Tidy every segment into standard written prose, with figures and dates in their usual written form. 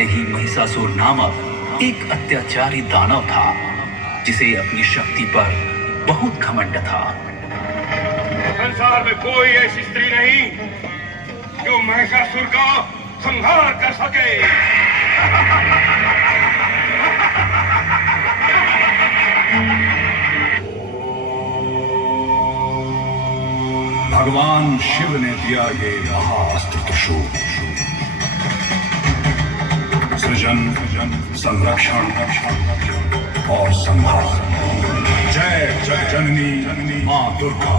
से ही महिषासुर नामक एक अत्याचारी दानव था जिसे अपनी शक्ति पर बहुत घमंड था। संसार में कोई ऐसी स्त्री नहीं जो महिषासुर का संहार कर सके। भगवान शिव ने दिया ये महाअस्त्र त्रिशूल। सृजन, संरक्षण और संहार। जय जय जननी मां दुर्गा।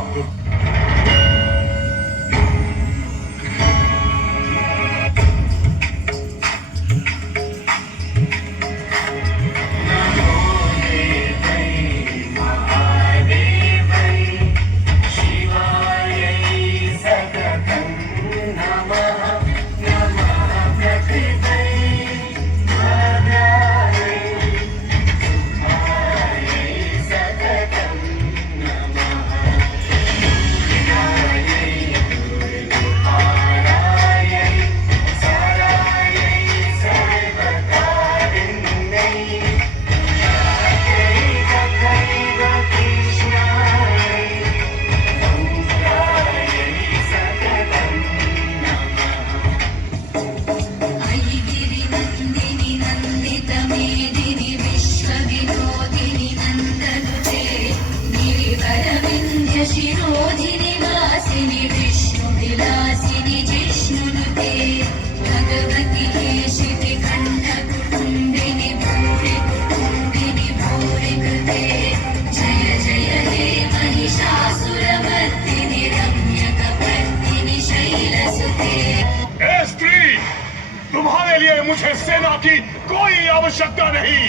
तुम्हारे लिए मुझे सेना की कोई आवश्यकता नहीं।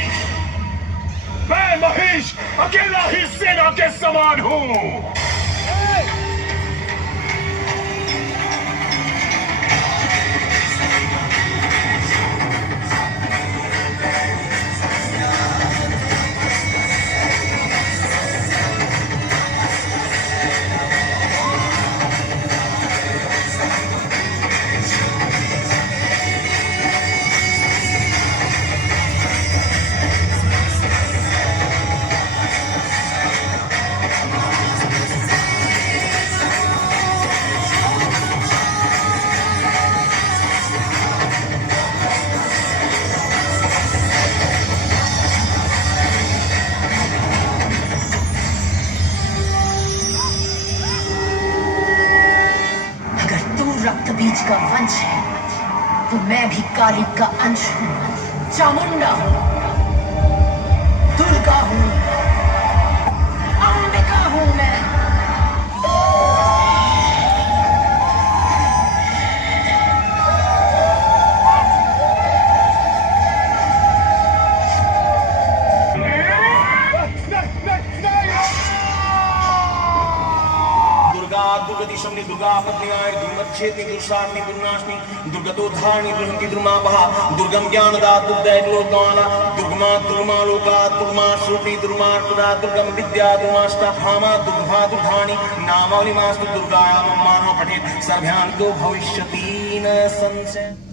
मैं महेश अकेला ही सेना के समान हूँ। रक्त बीज का वंश है तो मैं भी काली का अंश हूँ। चामुंडा हूँ, दुर्गा हूँ, अंबिका हूँ मैं। दुर्गतिशमनि दुर्गा पत्न्याय दुर्गच्छेति दुर्शान्ति दुर्नाशनि दुर्गतोद्धारिणी दुर्हन्ति दुर्मापहा दुर्गम ज्ञानदा दुर्दैवलोकाला दुर्गमा दुर्मा लोका दुर्मा श्रुति दुर्मा प्रदा दुर्गम विद्या दुर्माष्टा भामा दुर्भा दुर्धानि नामावलिमास्तु दुर्गाया मम मानव पठेत् सर्वयान्तो भविष्यति न संशय।